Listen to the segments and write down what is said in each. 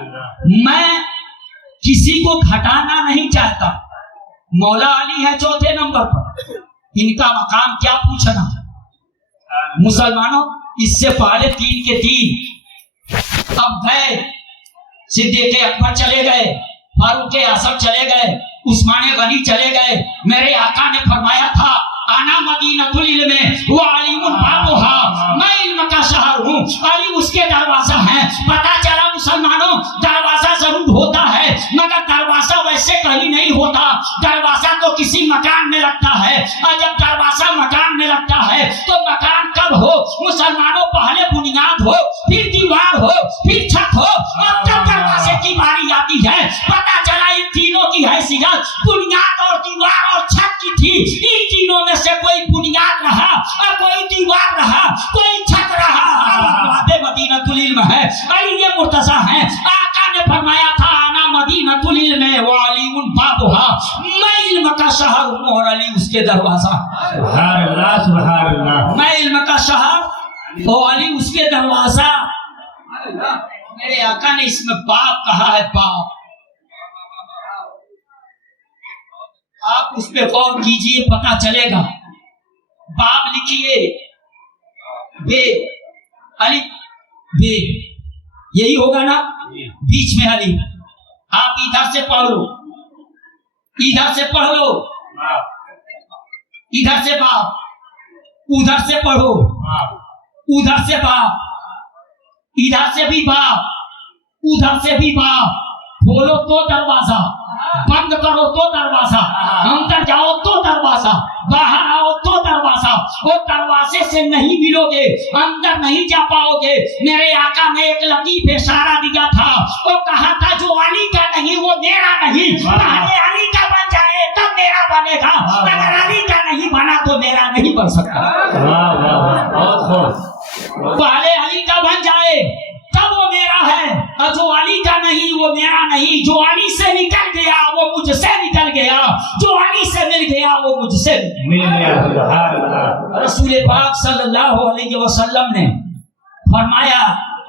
میں کسی کو گھٹانا نہیں چاہتا. مولا علی ہے چوتھے نمبر پر, ان کا مقام کیا پوچھنا. مسلمانوں اس سے پہلے 3 کے 3 اب گئے, صدیق اکبر چلے گئے, فاروق اعظم چلے گئے, عثمان غنی چلے گئے. میرے آقا نے فرمایا تھا انا مدینۃ العلم وعلی بابها, میں علم کا شہر ہوں, علی اس کے دروازہ ہیں. پتا چلا مسلمانوں دروازہ ضرور ہوتا ہے مگر دروازہ ویسے کہیں نہیں ہوتا, دروازہ تو کسی مکان میں لگتا ہے, اور جب دروازہ مکان میں لگتا ہے تو مکان کب ہو مسلمانوں, پہلے بنیاد ہو, پھر دیوار ہو, پھر چھت ہو, اور جب دروازے کی باری آتی ہے پتا چلا ان تینوں کی حیثیت بنیاد اور دیوار اور چھت کی تھی. ان تینوں میں سے کوئی بنیاد رہا اور کوئی دیوار رہا, کوئی چھت رہا. مدینۃ العلم ہے, علی مرتضیٰ ہیں. آقا نے فرمایا تھا انا مدینۃ العلم وعلی بابها, میں علم کا شہر ہوں اور علی اس کے دروازہ. سبحان اللہ سبحان اللہ. میں علم کا شہر اور علی اس کے دروازہ. میرے آقا نے اس میں باپ کہا ہے, باپ. آپ اس پہ غور کیجئے پتا چلے گا. باب لکھیے بے, علی بے, یہی ہوگا نا, بیچ میں علی. آپ ادھر سے پڑھ لو, ادھر سے پڑھ لو, ادھر سے باپ, ادھر سے پڑھو, ادھر سے باپ, ادھر سے بھی باپ, ادھر سے بھی باپ. کھولو تو دروازہ, بند کرو تو دروازہ, اندر جاؤ تو دروازہ, باہر آؤ تو دروازہ. وہ دروازے سے نہیں ملو گے, اندر نہیں جا پاؤ گے. میرے آقا نے ایک لطیف اشارہ دیا تھا, وہ کہا تھا جو علی کا نہیں وہ میرا نہیں. پہلے علی کا بن جائے تب میرا بنے گا, اگر علی کا نہیں بنا تو میرا نہیں بن سکتا. پہلے علی کا بن جائے تب وہ میرا ہے, اور جو علی کا نہیں وہ میرا نہیں. جو علی سے نکل گیا وہ مجھ سے نکل گیا, جو علی سے مل گیا وہ مجھ سے مل گیا. رسول پاک صلی اللہ علیہ وسلم نے فرمایا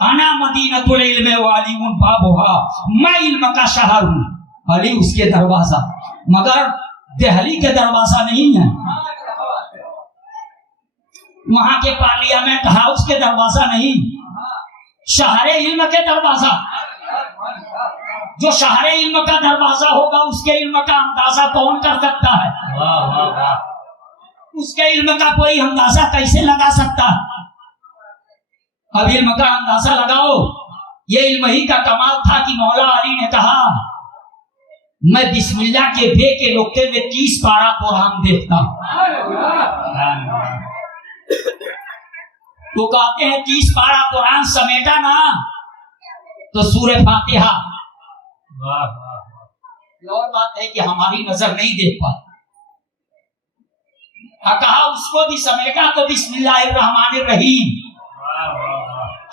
انا مدینۃ العلم وعلی بابها, میں علم کا شہر ہوں, علی اس کے دروازہ. مگر دہلی کے دروازہ نہیں ہے, وہاں کے پارلیمنٹ ہاؤس کے دروازہ نہیں, شہر علم کے دروازہ. جو شہر علم کا دروازہ ہوگا اس کے علم کا اندازہ کون کر سکتا ہے؟ اس کے علم کا کوئی اندازہ کیسے لگا سکتا ہے؟ اب علم کا اندازہ لگاؤ. یہ علم ہی کا کمال تھا کہ مولا علی نے کہا میں بسم اللہ کے بے کے نقطے میں 30 پارہ قرآن دیکھتا ہوں. تو کہتے ہیں 30 پارہ قرآن سمیٹا نا تو سورہ فاتحہ. اور بات ہے کہ ہماری نظر نہیں دیکھ پاتی. کہا اس کو بھی سمیٹا تو بسم اللہ الرحمن الرحیم,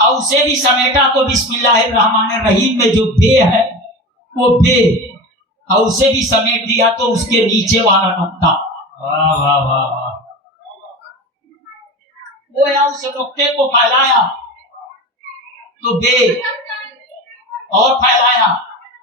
اور اسے بھی سمیٹا تو بسم اللہ الرحمن الرحیم میں جو بے ہے وہ بے, اور اسے بھی سمیٹ دیا تو اس کے نیچے والا نقطہ. وہ یا اس نقطے کو پھیلایا تو بے, اور پھیلایا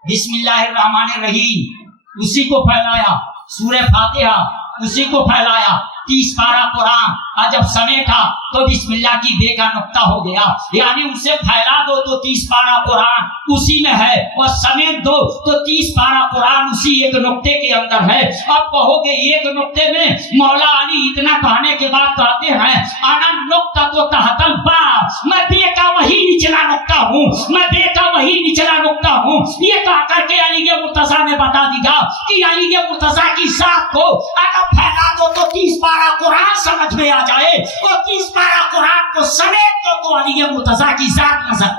بسم اللہ الرحمن الرحیم, اسی کو پھیلایا سورہ فاتحہ, اسی کو پھیلایا 30 پارہ قرآن. اور جب سمیٹا تو بسم اللہ کی بے کا نقطہ ہو گیا. یعنی اسے پھیلا دو تو 30 پارہ قرآن اسی میں ہے, اور سمیٹ دو تو 30 پارہ قرآن اسی ایک نقطے کے اندر ہے. اب کہو گے ایک نقطے میں مولا علی اتنا کہنے کے بعد کہتے ہیں انا نقطہ تو تحت الباب, میں بے کا وہی نچلا نقطہ ہوں, میں بے کا وہی نچلا نقطہ ہوں. یہ کہا کر کے علی مرتضیٰ نے بتا دیا کہ علی مرتضیٰ کی ذات کو اگر پھیلا دو تو 30 پارہ قرآن سمجھ میں آ جائے, اور 30 پارہ قرآن کو سمیٹ دو تو علی مرتضیٰ کی ذات نظر.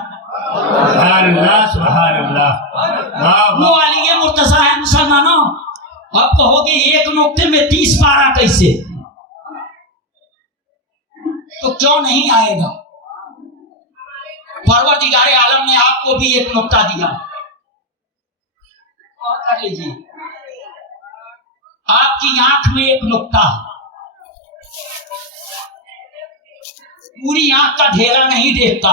سبحان اللہ سبحان اللہ. وہ علی مرتضیٰ ہے مسلمانوں. اب کہو گے ایک نقطے میں 30 پارہ کیسے, تو کیوں نہیں آئے گا؟ پروردگار عالم نے آپ کو بھی ایک نقطہ دیا, اور کر لیجیے. آپ کی آنکھ میں ایک نقطہ, پوری آنکھ کا ڈھیرا نہیں دیکھتا.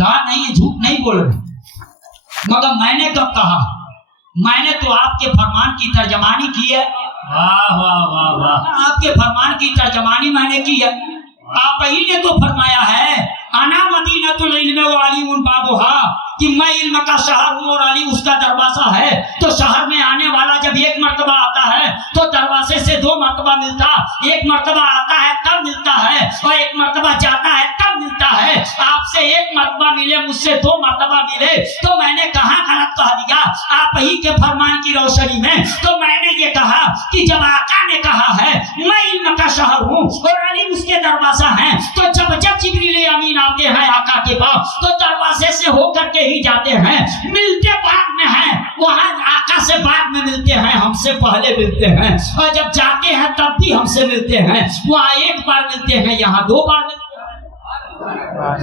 کہا نہیں یہ جھوٹ نہیں بول رہے، مگر میں نے کب کہا؟ میں نے تو آپ کے فرمان کی ترجمانی کی ہے۔ واہ واہ واہ واہ، آپ کے فرمان کی ترجمانی میں نے کی ہے۔ آپ ہی نے تو فرمایا ہے انا مدینۃ العلم وعلیم بابها، کہ میں علم کا شہر ہوں اور علی اس کا دروازہ ہے۔ تو شہر میں آنے والا جب ایک مرتبہ آتا ہے تو دروازے سے 2 مرتبہ ملتا، ایک مرتبہ آتا ہے تب ملتا ہے اور ایک مرتبہ جاتا ہے تب ملتا ہے۔ آپ سے 1 مرتبہ ملے، مجھ سے 2 مرتبہ ملے، تو میں نے کہاں غلط کہہ دیا آپ ہی کے فرمان کی روشنی میں؟ تو میں نے یہ کہا کہ جب آقا نے کہا ہے میں علم کا شہر ہوں اور علی اس کے دروازہ ہیں، تو جب جبریل امین آتے ہیں آقا کے پاس تو دروازے سے ہو کر کے ہی جاتے ہیں، ملتے بعد میں ہیں، وہاں آقا سے بعد میں ملتے ہیں، ہم سے پہلے ملتے ہیں، اور جب جاتے ہیں تب بھی ہم سے ملتے ہیں، وہاں 1 بار ملتے ہیں، یہاں 2 بار ملتے ہیں۔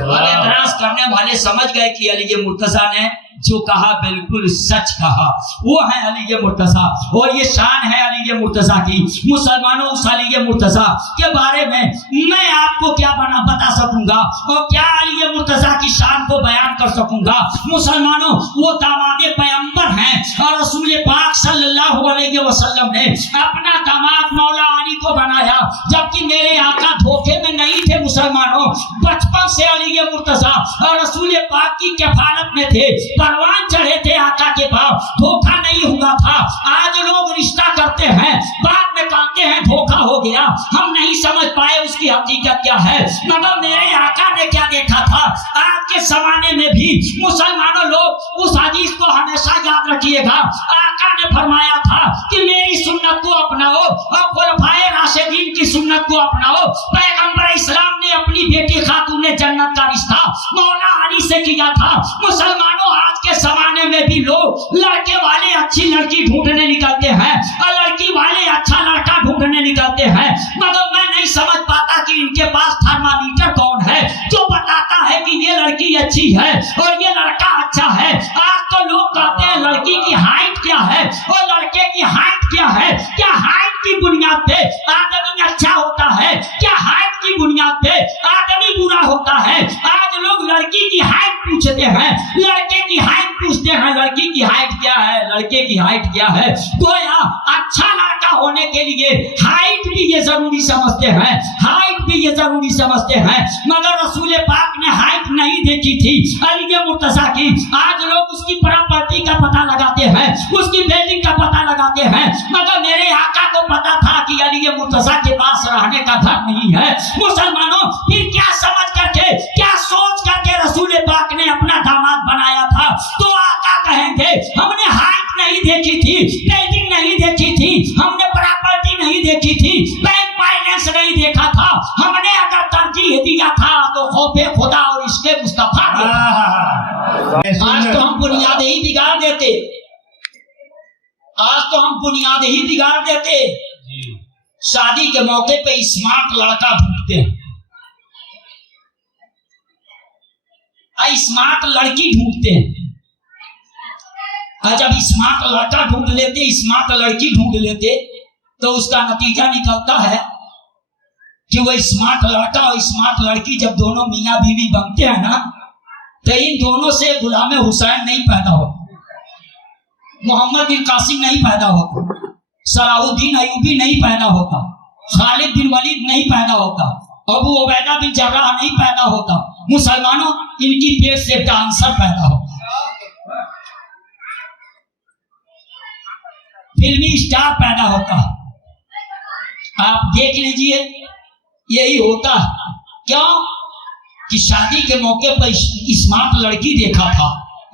اور اعتراض کرنے والے سمجھ گئے کہ علی مرتضیٰ نے جو کہا بالکل سچ کہا، وہ ہے علی مرتضیٰ، اور یہ شان ہے علی مرتضیٰ کی۔ مسلمانوں اس علی مرتضیٰ کے بارے میں میں آپ کو کیا بتا سکوں گا اور کیا علی مرتضیٰ کی شان کو بیان کر سکوں گا؟ مسلمانوں وہ داماد پیغمبر ہیں اور رسول پاک صلی اللہ علیہ وسلم نے اپنا داماد مولا علی کو بنایا، جبکہ میرے آقا دھوکے میں نہیں تھے۔ مسلمانوں بچپن سے علی مرتضیٰ اور رسول پاک کی کفالت میں تھے، پروان چڑھے تھے آقا کے پاس، دھوکہ نہیں ہوا تھا۔ آج لوگ رشتہ کرتے ہیں بعد میں کہتے ہیں دھوکہ ہو گیا، ہم نہیں سمجھ پائے اس کی حقیقت کیا ہے، مگر میرے آقا نے کیا دیکھا تھا۔ آج کے زمانے میں بھی مسلمانوں لوگ اس حدیث کو ہمیشہ یاد رکھیے گا، آقا نے فرمایا تھا کہ میری سنت کو اپناؤ اور خلفائے راشدین کی سنت کو اپناؤ۔ پیغمبر اسلام نے اپنی بیٹی خاتون جنت کا رشتہ مولا علی سے کیا تھا۔ مسلمانوں آج کے زمانے میں بھی لوگ لڑکے والے اچھی لڑکی ڈھونڈنے نکلتے ہیں اور لڑکی والے اچھا لڑکا ڈھونڈنے نکلتے ہیں، مگر میں نہیں سمجھ پاتا کہ ان کے پاس تھرمامیٹر کون ہے جو بتاتا ہے کہ یہ لڑکی اچھی ہے اور یہ لڑکا اچھا ہے۔ آج تو لوگ کہتے ہیں لڑکی کی ہائٹ کیا ہے اور لڑکے کی ہائٹ کیا ہے، کیا ہائٹ کی بنیاد پہ آدمی اچھا ہوتا ہے، کیا ہائٹ کی بنیاد پہ آدمی برا ہوتا ہے؟ آج لوگ لڑکی کی ہائٹ پوچھتے ہیں، لڑکے کی ہائٹ پوچھتے ہیں، لڑکی کی ہائٹ کیا ہے، لڑکے کی ہائٹ کیا ہے؟ گویا اچھا لڑکا ہونے کے لیے ہائٹ بھی یہ ضروری سمجھتے ہیں، ہائٹ بھی یہ ضروری سمجھتے ہیں، مگر رسول پاک نے ہائٹ نہیں دیکھی تھی علی مرتضیٰ کی۔ آج لوگ اس کی پراپرٹی کا پتہ لگاتے ہیں، اس کی بلڈنگ کا پتہ لگاتے ہیں، مگر میرے آقا کو پتا تھا کہ علی مرتضیٰ کے پاس رہنے کا گھر نہیں ہے۔ مسلمانوں پھر کیا سمجھ کر کے، کیا سوچ کر کے رسول پاک نے اپنا داماد بنایا تھا؟ تو آقا کہیں گے ہم نے ہائٹ نہیں دیکھی تھی، بلڈنگ نہیں دیکھی تھی، ہم نے پراپرٹی نہیں دیکھی تھی، بینک بیلنس نہیں دیکھا تھا، ہم نے اگر ترجیح دیا تھا تو خوف خدا اور عشق مصطفیٰ کو۔ آج تو ہم بنیاد ہی بگاڑ دیتے، آج تو ہم بنیاد ہی بگاڑ دیتے۔ شادی کے موقع پہ اسمارٹ لڑکا ڈھونڈتے ہیں، اسمارٹ لڑکی ڈھونڈتے ہیں، اور جب اسمارٹ لڑکا ڈھونڈ لیتے، اسمارٹ لڑکی ڈھونڈ لیتے، تو اس کا نتیجہ نکلتا ہے کہ وہ اسمارٹ لڑکا اور اسمارٹ لڑکی جب دونوں میاں بیوی بنتے ہیں نا، تو ان دونوں سے غلام حسین نہیں پیدا ہوتا، محمد بن قاسم نہیں پیدا ہوتا، صلاح الدین ایوبی نہیں پیدا ہوتا، خالد بن ولید نہیں پیدا ہوتا، ابو عبیدہ بن جراح نہیں پیدا ہوتا۔ مسلمانوں ان کی پیٹ سے ڈانسر پیدا ہوتا، فلمی اسٹار پیدا ہوتا۔ آپ دیکھ لیجئے یہی ہوتا ہے، کیوں کہ شادی کے موقع پر اسمارٹ لڑکی دیکھا تھا،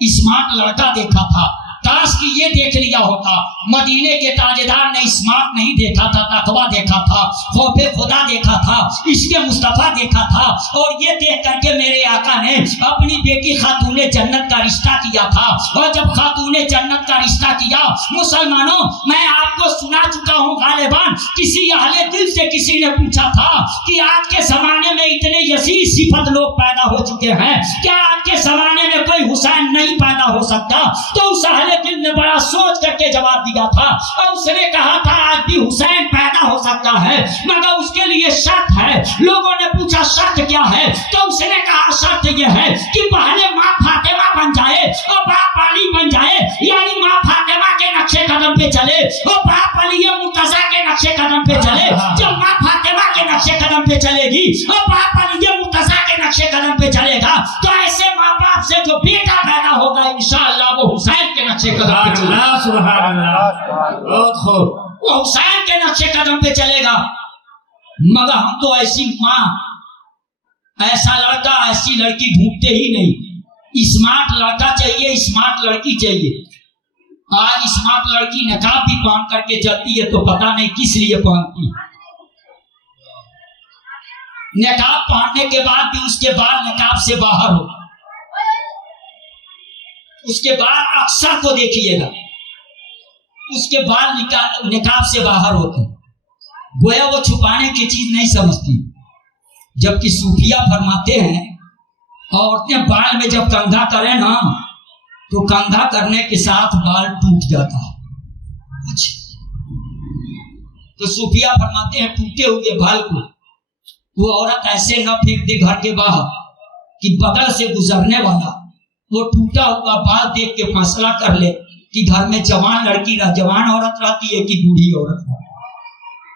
اسمارٹ لڑکا دیکھا تھا۔ کاش کہ یہ دیکھ لیا ہوتا، مدینے کے تاجدار نے اسمارٹ نہیں دیکھا تھا، تقویٰ دیکھا تھا، خوف خدا دیکھا تھا، عشق مصطفیٰ دیکھا تھا، اور یہ دیکھ کر کے میرے آقا نے اپنی بیٹی خاتون جنت کا رشتہ کیا تھا۔ اور جب خاتون جنت کا رشتہ کیا، مسلمانوں میں آپ کو سنا چکا ہوں، غالباً کسی اہل دل سے کسی نے پوچھا تھا کہ آج کے زمانے میں اتنے یسیر صفت لوگ پیدا ہو چکے ہیں، کیا آج کے زمانے میں کوئی حسین نہیں پیدا ہو سکتا؟ تو اس اہل دل نے بڑا سوچ کر کے جواب دیا تھا اور اس نے کہا تھا آج بھی حسین پیدا ہو سکتا ہے مگر اس کے لیے شرط ہے. لوگوں نے پوچھا شرط کیا ہے تو اس نے کہا شرط یہ ہے کہ پہلے ماں فاطمہ بن جائے اور باپ علی بن جائے, یعنی ماں فاطمہ کے نقشے قدم پہ چلے اور باپ علی مرتضیٰ کے نقشے قدم پہ چلے. جب ماں فاطمہ کے نقشے قدم پہ چلے گی اور باپ علی مرتضیٰ کے نقشے قدم پہ چلے گا تو ایسے ماں باپ سے جو بیٹا پیدا ہوگا انشاءاللہ وہ حسین کے نقشے قدم پہ چلے گا. سبحان اللہ, بہت خوب. وہ حسین کے نقشے قدم پہ چلے گا. مگر ہم تو ایسی ماں, ایسا لڑکا, ایسی لڑکی ڈھونڈتے ہی نہیں. اسمارٹ لڑکا چاہیے, اسمارٹ لڑکی چاہیے. آج اسمارٹ لڑکی نقاب بھی پہن کر کے چلتی ہے تو پتہ نہیں کس لیے پہنتی. نقاب پہننے کے بعد بھی اس کے بال نقاب سے باہر ہو, اس کے بال اکثر کو دیکھیے گا اس کے بال نقاب سے باہر ہوتے, گویا وہ چھپانے کی چیز نہیں سمجھتی. جبکہ صوفیہ فرماتے ہیں عورتیں بال میں جب کندھا کریں نا تو کندھا کرنے کے ساتھ بال ٹوٹ جاتا ہے. تو صوفیہ فرماتے ہیں ٹوٹے ہوئے بال کو وہ عورت ایسے نہ پھینک دے گھر کے باہر کہ بغل سے گزرنے والا وہ ٹوٹا ہوا بال دیکھ کے فیصلہ کر لے کہ گھر میں جوان لڑکی جوان عورت رہتی ہے کہ بوڑھی عورت رہتی ہے,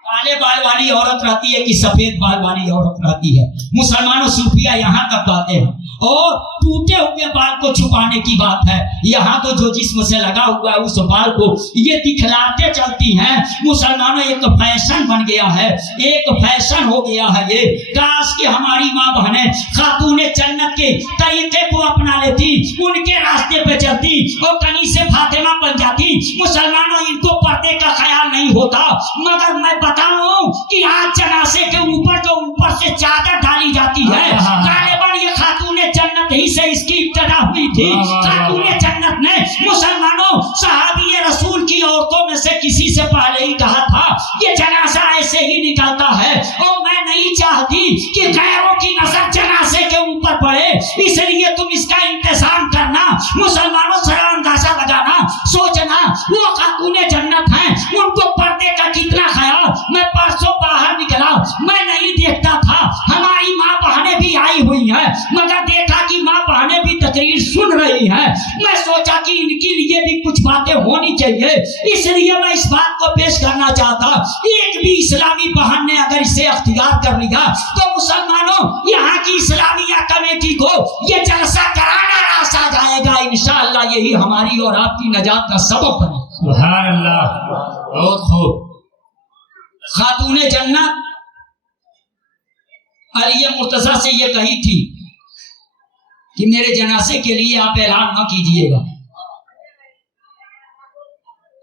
کالے بال والی عورت رہتی ہے کہ سفید بال والی عورت رہتی ہے. مسلمانوں صوفیہ یہاں تک باتیں ہیں. اور ٹوٹے ہوئے بال کو چھپانے کی بات ہے, یہاں تو جو جسم سے لگا ہوا ہے اس بال کو یہ دکھلاتے چلتی ہیں. مسلمانوں ایک فیشن بن گیا ہے, ایک فیشن ہو گیا ہے یہ. کاش کہ ہماری ماں بہنیں خاتون جنت کے طریقے کو اپنا لیتی, ان کے راستے پہ چلتی اور کنیز فاطمہ بن جاتی. مسلمانوں ان کو پردے کا خیال نہیں ہوتا. مگر میں بتاؤں کہ آج جنازے کے اوپر جو اوپر سے چادر ڈالی جاتی ہے غالباً یہ خاتون جنت ہی سے اس کی ابتدا ہوئی تھی. خاتون جنت نے مسلمانوں صحابی رسول کی عورتوں میں سے کسی سے پہلے ہی کہا تھا یہ جنازہ ایسے ہی نکلتا ہے اور میں نہیں چاہتی کہ غیروں کی نظر جنازے کے اوپر پڑے, اس لیے تم اس کا انتظام کرنا. مسلمانوں سے اندازہ لگانا, سوچنا وہ خاتون جنت ہیں, ان کو پردے کا کتنا خیال. میں پرسوں باہر نکلا, میں نہیں دیکھتا تھا ہماری ماں بہنیں بھی آئی ہوئی ہیں مگر دیکھا کہ ماں بہنیں بھی تقریر سن رہی ہیں. میں سوچا کہ ان کے لیے بھی کچھ باتیں ہونی چاہیے, اس لیے میں اس بات کو پیش کرنا چاہتا. ایک بھی اسلامی بہن نے اگر اسے اختیار کر لیا تو مسلمانوں یہاں کی اسلامیہ کمیٹی کو یہ جلسہ کرانا راس آ جائے گا. انشاءاللہ یہی ہماری اور آپ کی نجات کا سبب بنے. سبحان اللہ, بہت خوب. خاتون جنت علی مرتضیٰ سے یہ کہی تھی کہ میرے جنازے کے لیے آپ اعلان نہ کیجئے گا,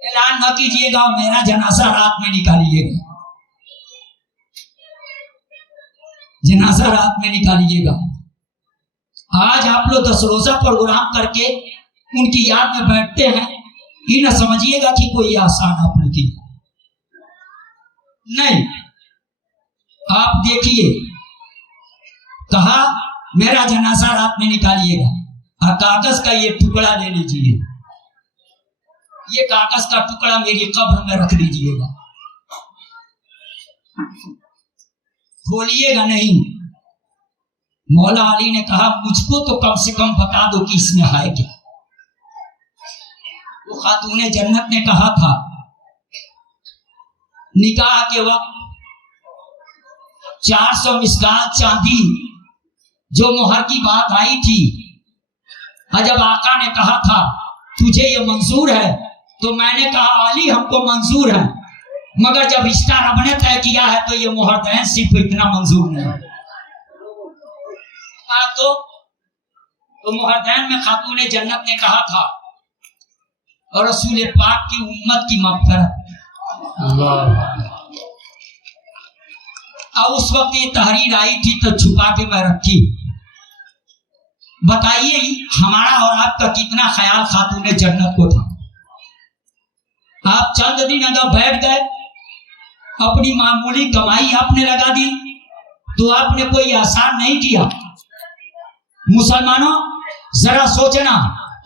اعلان نہ کیجئے گا, میرا جنازہ رات میں نکالیے گا, جنازہ رات میں نکالیے گا. آج آپ لوگ 10 روزہ پروگرام کر کے ان کی یاد میں بیٹھتے ہیں, یہ نہ سمجھیے گا کہ کوئی آسان آپ نے کی نہیں. آپ دیکھیے کہا میرا جنازہ رات میں نکالیے گا اور کاغذ کا یہ ٹکڑا لے لیجیے, یہ کاغذ کا ٹکڑا میری قبر میں رکھ دیجیے گا, کھولیے گا نہیں. مولا علی نے کہا مجھ کو تو کم سے کم بتا دو کہ اس میں ہے کیا. وہ خاتون جنت نے کہا تھا نکاح کے وقت 400 مسکال چاندی جو مہر کی بات آئی تھی, جب آقا نے کہا تھا تجھے یہ منظور ہے تو میں نے کہا علی ہم کو منظور ہے, مگر جب رشتہ رب نے طے کیا ہے تو یہ مہر دین صرف اتنا منظور نہیں. تو مہر دین میں خاتون جنت نے کہا تھا اور رسول پاک کی امت کی مغفرت. اور اس وقت یہ تحریر آئی تھی تو چھپا کے میں رکھی. بتائیے ہمارا اور آپ کا کتنا خیال خاتون جنت کو تھا. آپ چند دن اگر بیٹھ گئے, اپنی معمولی کمائی آپ نے لگا دی تو آپ نے کوئی آسان نہیں کیا. مسلمانوں ذرا سوچنا,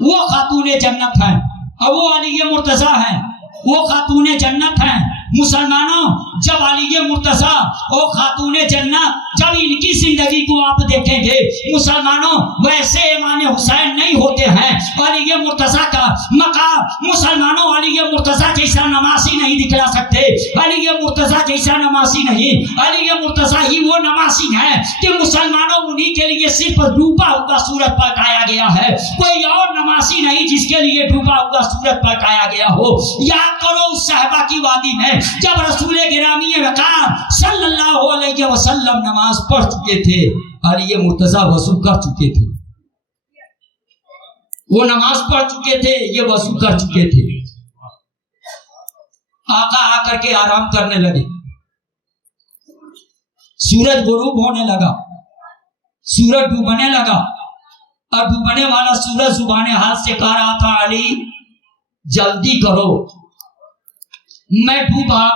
وہ خاتون جنت ہیں اور وہ علی مرتضیٰ ہیں، وہ خاتون جنت ہیں۔ مسلمانوں جب علی مرتضیٰ اور خاتون جنت جب ان کی زندگی کو آپ دیکھیں گے مسلمانوں ویسے امام حسین نہیں ہوتے ہیں۔ علی مرتضیٰ کا مقام مسلمانوں علی مرتضیٰ جیسا نمازی نہیں دکھلا سکتے، علی مرتضیٰ جیسا نمازی نہیں، علی مرتضیٰ ہی وہ نمازی ہیں کہ مسلمانوں انہی کے لیے صرف ڈوبا ہوا سورج پکایا گیا ہے، کوئی اور نمازی نہیں جس کے لیے ڈوبا ہوا سورج پکایا گیا ہو۔ یاد کرو اس صحابہ کی وادی میں جب رسول گرامی وقار صلی اللہ علیہ وسلم نماز پڑھ چکے تھے، علی مرتضیٰ وضو کر چکے تھے، وہ نماز پڑھ چکے تھے، یہ وضو کر چکے تھے۔ آقا آ کر کے آرام کرنے لگے، سورج غروب ہونے لگا، سورج ڈوبنے لگا، اور ڈوبنے والا سورج زبان حال سے کہہ رہا تھا علی جلدی کرو، میں ڈوبا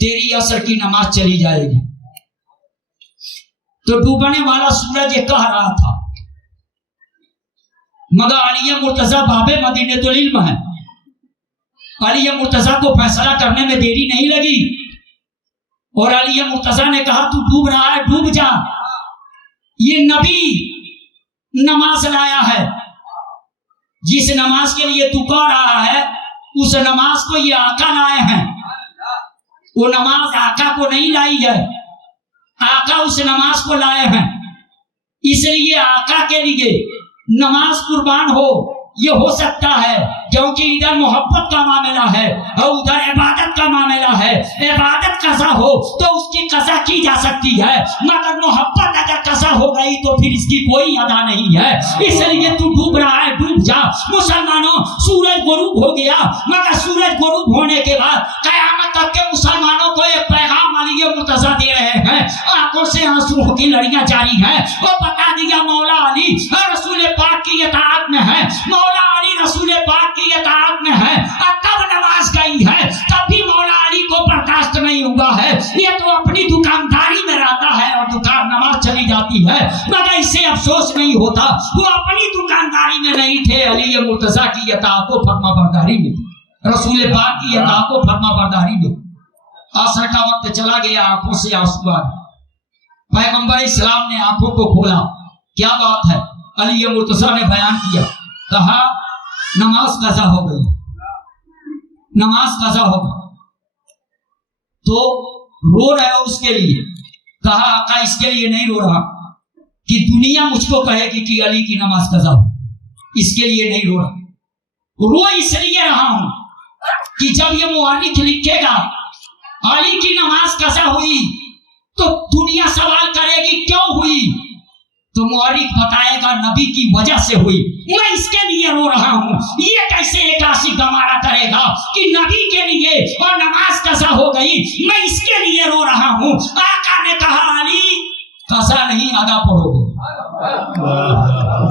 تیری عصر کی نماز چلی جائے گی۔ تو ڈوبنے والا سورج یہ کہہ رہا تھا، مگر علی مرتضیٰ باب مدینۃ العلم ہے، علی مرتضیٰ کو فیصلہ کرنے میں دیری نہیں لگی، اور علی مرتضیٰ نے کہا تو ڈوب رہا ہے ڈوب جا، یہ نبی نماز لایا ہے، جس نماز کے لیے تو کہہ رہا ہے اس نماز کو یہ آقا لائے ہیں، وہ نماز آقا کو نہیں لائی ہے، آقا اس نماز کو لائے ہیں، اس لیے آقا کے لیے نماز قربان ہو یہ ہو سکتا ہے، کیونکہ ادھر محبت کا معاملہ ہے اور ادھر عبادت کا معاملہ ہے، عبادت قضا ہو تو اس کی قضا کی جا سکتی ہے، مگر محبت اگر قضا ہو گئی تو پھر اس کی کوئی ادا نہیں ہے، اس لیے تو ڈوب رہا ہے ڈوب جا۔ مسلمانوں سورج غروب ہو گیا، مگر سورج غروب ہونے کے بعد قیامت تک کے مسلمانوں کو ایک پیغام علی مرتضیٰ دے رہے ہیں، آنکھوں سے آنسو کی لڑیاں جاری ہیں، وہ بتا دیا مولا علی رسول پاک کی اطاعت میں ہے، مولا علی رسول پاک کی اطاعت میں ہے، اور تب نماز گئی ہے، تب بھی مولا علی کو برداشت نہیں ہوا ہے، یہ تو اپنی دکانداری میں رہتا ہے اور دکان نماز چلی جاتی ہے، مگر اسے افسوس نہیں ہوتا، وہ اپنی دکانداری میں نہیں تھے، علی مرتضیٰ کی اطاعت و فرما برداری میں، رسول پاک کی اطاعت و فرما برداری میں۔ عصر کا وقت چلا گیا، آنکھوں سے آنسو آئے، پیغمبر اسلام نے آنکھوں کو کھولا، کیا بات ہے؟ علی مرتضیٰ نے بیان کیا، کہا نماز قضا ہو گئی، نماز قضا ہو گئی، تو رو رہے ہو اس کے لیے؟ کہا آقا اس کے لیے نہیں رو رہا کہ دنیا مجھ کو کہے گی کہ علی کی نماز قضا ہو، اس کے لیے نہیں رو رہا، رو اس لیے رہا ہوں کہ جب یہ مؤلف لکھے گا علی کی نماز قضا ہوئی تو دنیا سوال کرے گی کیوں ہوئی، تو مورخ بتائے گا نبی کی وجہ سے ہوئی، میں اس کے لیے رو رہا ہوں۔ یہ کیسے ایک عاشق گوارا کرے گا کہ نبی کے لیے اور نماز قضا ہو گئی، میں اس کے لیے رو رہا ہوں۔ آقا نے کہا علی قضا نہیں ادا پڑھو گے،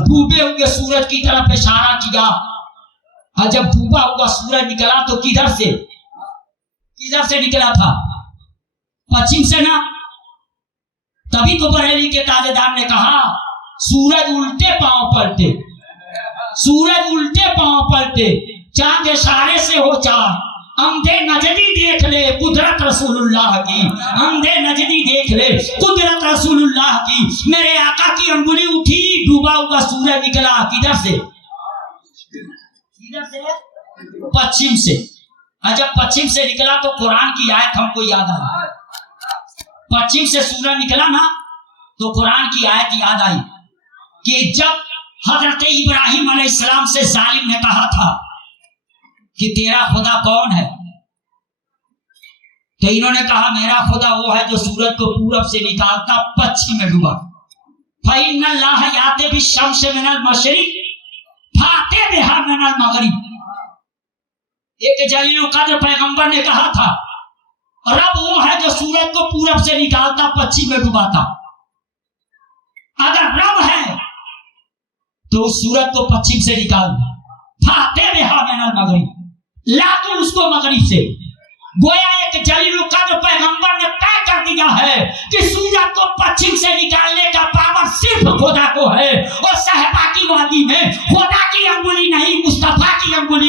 ڈوبے ہوئے سورج کی طرف اشارہ کیا، اور جب ڈوبا ہوا سورج نکلا تو کدھر سے نکلا تھا؟ پچھم سے نہ، تبھی تو بریلی کے تاجدار نے کہا سورج الٹے پاؤں پلٹے، سورج الٹے پاؤں پلٹے، چاند اشارے سے ہو چار، عمدے نجدی دیکھ لے قدرت رسول اللہ کی، عمدے نجدی دیکھ لے قدرت رسول اللہ کی۔ میرے آقا کی انگلی اٹھی، ڈوبا ہوا سورج نکلا، کدھر سے؟ پچھم سے۔ جب پچھم سے نکلا تو قرآن کی آیت ہم کو یاد آئی، پچھم سے سورج نکلا نا تو قرآن کی آیت یاد آئی کہ جب حضرت ابراہیم علیہ السلام سے ظالم نے کہا تھا کہ تیرا خدا کون ہے، تو انہوں نے کہا میرا خدا وہ ہے جو سورج کو پورب سے نکالتا پچھم میں ڈوبا۔ فَإِنَّ اللَّهَ يَأْتِي بِالشَّمْسِ مِنَ الْمَشْرِقِ فَأْتِ بِهَا مِنَ الْمَغْرِبِ۔ ایک جلیل القدر پیغمبر نے کہا تھا رب وہ ہے جو سورج کو پورب سے نکالتا پچھم میں ڈوباتا۔ اگر رب ہے تو اس سورج کو پچھم سے نکال دو، فاتے بہا من المغرب، لا تو اس کو مغرب سے۔ گویا ایک جلیل القدر پیغمبر نے طے کر دیا ہے کہ سورج کو پچھم سے نکالنے کا پاور صرف خدا کو ہے، اور صحابہ کی وادی میں خدا کی انگلی نہیں مصطفیٰ کی انگلی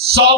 100